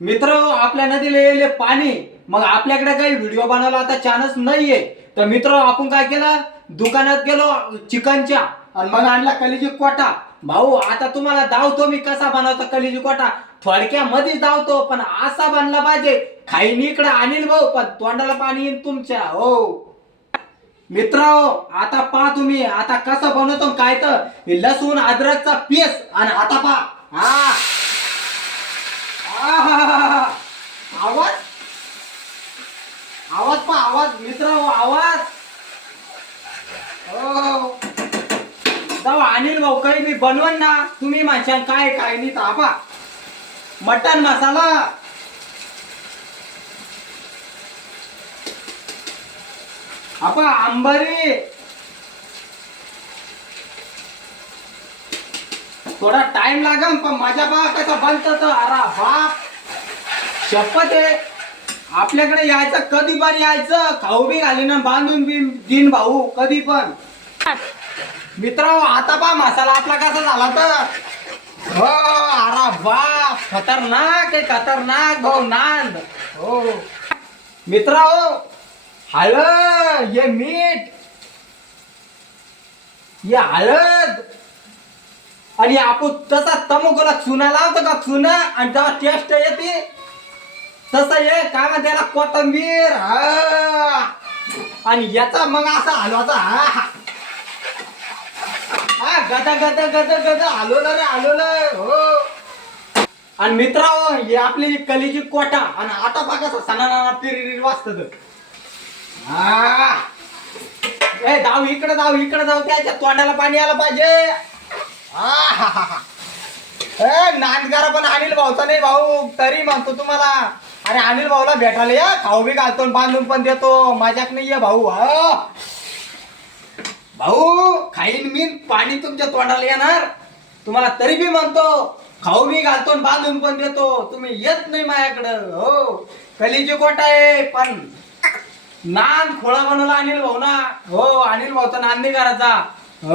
मित्र आपल्या नदीला येले पाणी मग आपल्याकडे काही व्हिडिओ बनवला आता चान्स नाहीये तर मित्र आपण काय केलं दुकानात गेलो चिकनच्या आणि मग आणला कलिजी कोटा भाऊ आता तुम्हाला दावतो मी कसा बनवतो कलिजी कोटा थोडक्यामध्ये दावतो पण असा बनला पाहिजे खाईन इकडे अनिल भाऊ पण तोंडाला पाणी येईल तुमच्या हो मित्र आता पहा तुम्ही आता कसं बनवतो काय तर लसूण अद्रकचा पेस्ट आणि आता पहा हा आवाज आवाज पा आवाज मित्र आवाज हो जाऊ अनिल भाऊ काही मी बनवन ना तुम्ही म्हणशाल काय काय नाही तापा मटन मसाला आपा अंबारी थोडा टाइम लागम पण माझ्या बा कसा बनत अरे बाप शपथ आहे आपल्याकडे यायचं कधी पण यायचं खाऊ बी घाली ना बांधून बी दिन भाऊ कधी पण मित्र आता पा मसाला आपला कसा झाला तर हो अरे बाप खतरनाक आहे खतरनाक भाऊ नांद हो मित्र हो हळद ये मीठ ये हळद आणि आपण तसा तमुकोला चुना लावतो का चुना आणि तेव्हा टेस्ट येते तसं ये काय म्हणते त्याला कोथंबीर आणि याचा मग असा हलवाचा हा गदा गदा गदा गदा हलवलं रे हलवलं हो आणि मित्र ही आपली कलीची कोटा आणि आता बघा सणा पिरी वाजत हा ए जाऊ इकडे जाऊ त्याच्या तोंडाला पाणी आलं पाहिजे नाटगारा पण अनिल भाऊचा नाही भाऊ तरी म्हणतो तुम्हाला अरे अनिल भाऊला भेटायला या खाऊ बी घालतो बांधून पण देतो माझ्याक नाही आहे भाऊ भाऊ खाईन मी पाणी तुमच्या तोंडाला येणार तुम्हाला तरी बी म्हणतो खाऊ बी घालतो बांधून पण देतो तुम्ही येत नाही माझ्याकडं हो कलीची कोटा आहे पण नान खोळा बनवला अनिल भाऊ ना हो अनिल भाऊचा नांद नाही करायचा